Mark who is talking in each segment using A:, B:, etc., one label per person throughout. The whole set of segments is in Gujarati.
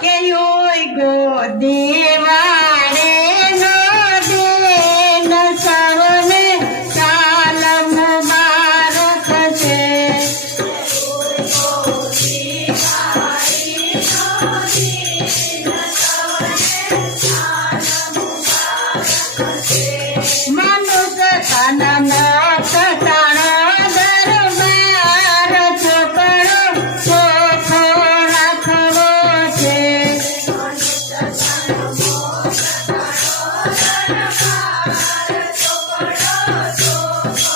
A: Can i go there? કે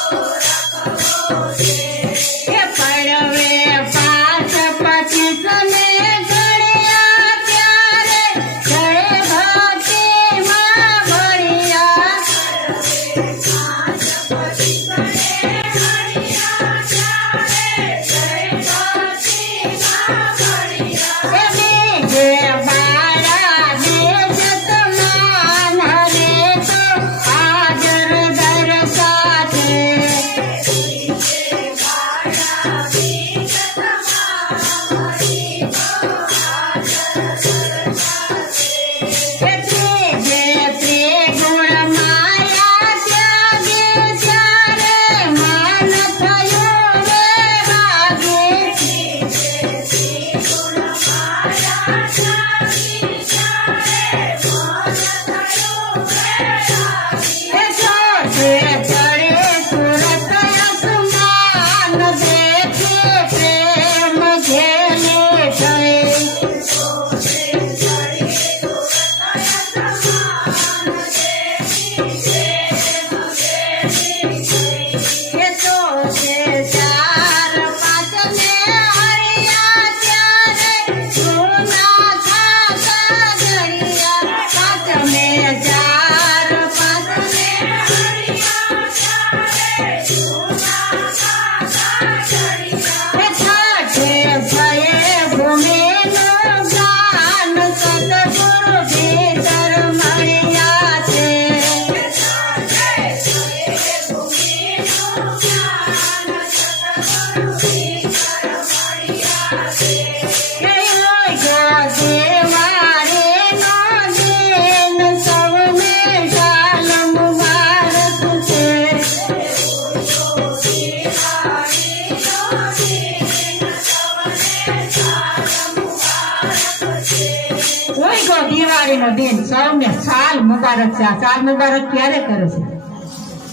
A: દિવાળીનો દિન સૌને સાલ મુબારક છે સાલ મુબારક ક્યારે કરે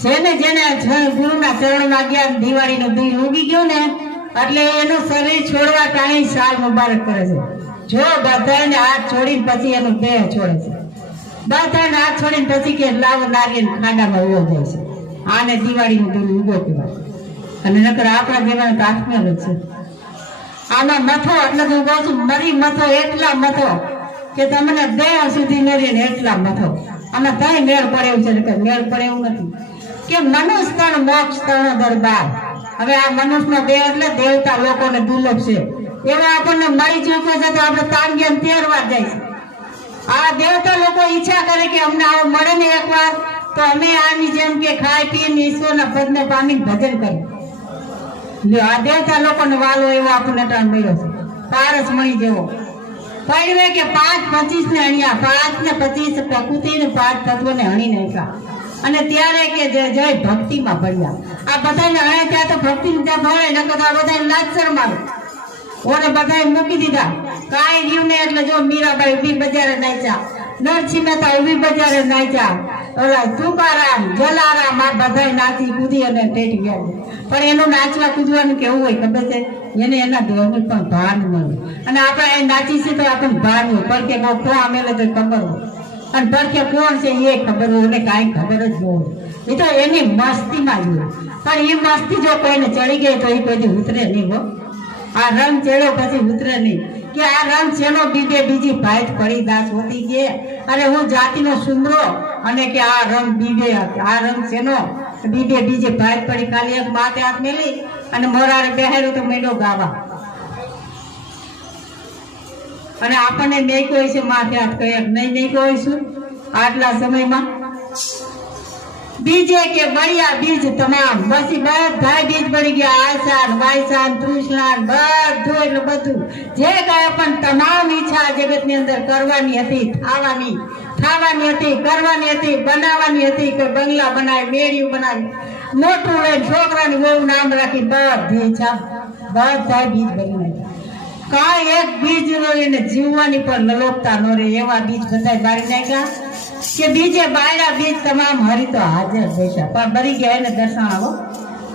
A: છે જેને જેને ગુરુના ચરણમાં ગયા દિવાળીનો દિન ઉગી ગયો ને એટલે એનું શરીર છોડવા ટાણી સાલ મુબારક કરે છે જો બધાને હાથ છોડીને પછી એનું દેહ છોડે છે બધાને હાથ છોડીને પછી કે લાવો નારિયેળ ખાડામાં ઊભો જાય છે આને દિવાળીનો દિન ઉગો કહેવાય અને નકર આપણા જેવા કાશ્મીર છે આમાં મથો એટલે તો હું કહું છું, મરી મથો, એટલા મથો. કે તમને દયા સુધી મેળવીને એટલા મથો આમાં કઈ મેળ પડે એવું છે ને મેળ પડે એવું નથી. કે મનુષ્ય તણ મોક્ષ તણ દરબાર. હવે આ મનુષ્યનો દેહ એટલે દેવતા લોકોને દુર્લભ છે. એવા આપણને મળી ચૂક્યો છે તો આપણે તાંગ્યા તેરવા જાય આ દેવતા લોકો ઈચ્છા કરે કે અમને આવો મળે ને એકવાર, તો અમે આની જેમ કે ખાઈ પીને ઈશ્વરના પદને પામીને ભજન કરીએ. આ દેવતા લોકોને વાલો એવો આપણને ટાણ મળ્યો છે. પારસ મણી જેવો પડવે કે પાંચ પચીસ ને અણ્યા. પાંચ ને પચીસ પ્રકૃતિ ને પાંચ તત્વો ને હણી નાખ્યા. અને ત્યારે કે જય જય ભક્તિમાં પડ્યા. આ બધાને હણે ત્યાં તો ભક્તિ ત્યાં ભણે, નકર તો આ બધાને લાજ શરમાવે. ઓને બધાએ મૂકી દીધા. કાંઈ રહ્યું ને એટલે જો મીરાબાઈ ઊભી બજારે નાચ્યા. નરસિંહ મહેતા ઊભી બજારે નાચ્યા. ઓલા તુકારામ, જલારામ આ બધાએ નાચી કૂદી અને ટેટી ગયા. પણ એનું નાચવા કૂદવાનું કેવું હોય ખબર છે? એને એના દેહનું પણ ભાન મળે. અને આપણે અહીં નાચી તો આપણને ભાન હોય. પડકે બહુ કોણ આમેલે તો ખબર હોય. અને પડકે કોણ છે એ ખબર હોય. એને કાંઈ ખબર જ ન હોય. એ તો એની મસ્તીમાં જ પણ એ મસ્તી જો કોઈને ચડી ગઈ તો એ પછી ઉતરે નહીં હો. આ રંગ ચડ્યો પછી ઉતરે નહીં. કે આ રંગ ચેનો બીજે બીજી ભાઈટ પડી દાસ હોતી છે અરે હું જાતિનો સુંદરો. અને કે આ રંગ બીજે આ રંગ ચેનો બીજે બીજે ભાઈટ પડી ખાલી એક માથે હાથ મેલી. અને મોરારે બેહેરો તો મેળો ગાવા. અને આપણને નહીં કોઈ છે, માથે હાથ કયા નહીં નહીં કહીશું આટલા સમયમાં. બીજે કે બળિયા બીજ તમામ. પછી બધા બીજ બળી ગયા. આસાન, વાયસાન, તૃષ્ણાન, બધું એટલે બધું. જે કાંઈ પણ તમામ ઈચ્છા જગતની અંદર કરવાની હતી, થાવાની. ખાવાની હતી, કરવાની હતી, બનાવવાની હતી કોઈ બંગલા બનાવી, મેળ્યું બનાવી. મોટું લઈને છોકરાની બહુ નામ રાખી બધી છા બધા બીજ બની નાખ્યા. કાંઈ એક બીજ એને જીવવાની પણ લલોપતા ન રહે એવા બીજ બધા બાળી નાખ્યા. કે બીજે બાયડા બીજ તમામ હરી તો હાજર બેઠા. પણ બરી ગયા એને દર્શન આવો.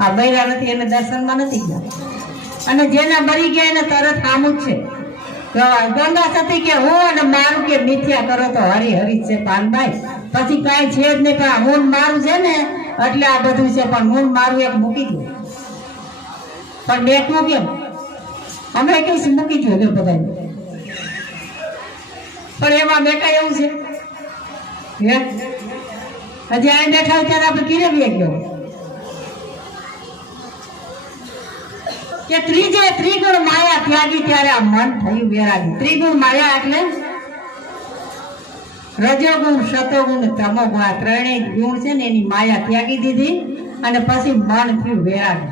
A: આ બૈરા નથી, એને દર્શનમાં નથી ગયા. અને જેના બરી ગયા એને તરત આમું છે. ગંગા સતી કે હું અને મારું કે મિથ્યા કરો તો હરી હરી છે પાનભાઈ. પછી કાંઈ છે જ નહીં, પણ હું મારું છે ને, એટલે આ બધું છે, પણ હું મારું એક મૂકી દઉં. પણ બેઠું કેમ? અમે કઈ મૂકી દઉં એટલે બધા પણ એમાં બેઠા એવું છે? હે? હજી આ બેઠા ત્યારે આપણે કિરે બી ગયો કે ત્રીજે ત્રિગુણ માયા ત્યાગી ત્યારે આ મન થયું વેરાગી. ત્રિગુણ માયા એટલે રજોગુણ સતોગુણ તમોગુણ, આ ત્રણેય ગુણ છે ને એની માયા ત્યાગી દીધી અને પછી મન થયું વેરાગી.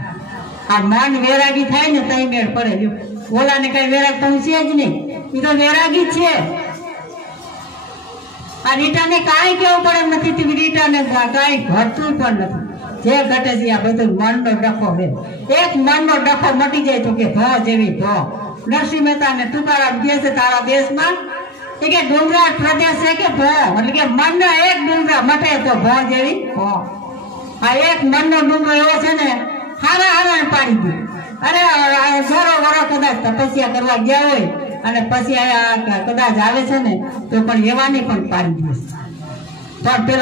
A: આ મન વેરાગી થાય ને તઈ મેળ પડે. લ્યો ઓલાને કઈ વેરાગ પહોંચે જ નહીં. એ તો વેરાગી છે. આ રીટાને કાંઈ કેવું પડે નથી. રીટાને કાંઈ ઘટતું પણ નથી. જે ઘટે છે આ બધું મનનો ડખો રે એક મનનો ડખો મટી જાય તો કે ભ જેવી ભ. નરસિંહ મહેતા ને તુકારામ કહે છે તારા દેશમાં કે ડુંગરા પ્રદેશ છે કે ભ? એટલે કે મનનો એક ડુંગરા મટે તો ભ જેવી ભ. આ એક મનનો ડુંગરો એવો છે ને, હારા હારા પાડી દે. અરે ઘરો વરો કદાચ તપસ્યા કરવા ગયા હોય અને પછી કદાચ આવે છે ને, તો પણ એવાની પણ પાડી દે. પણ પેલા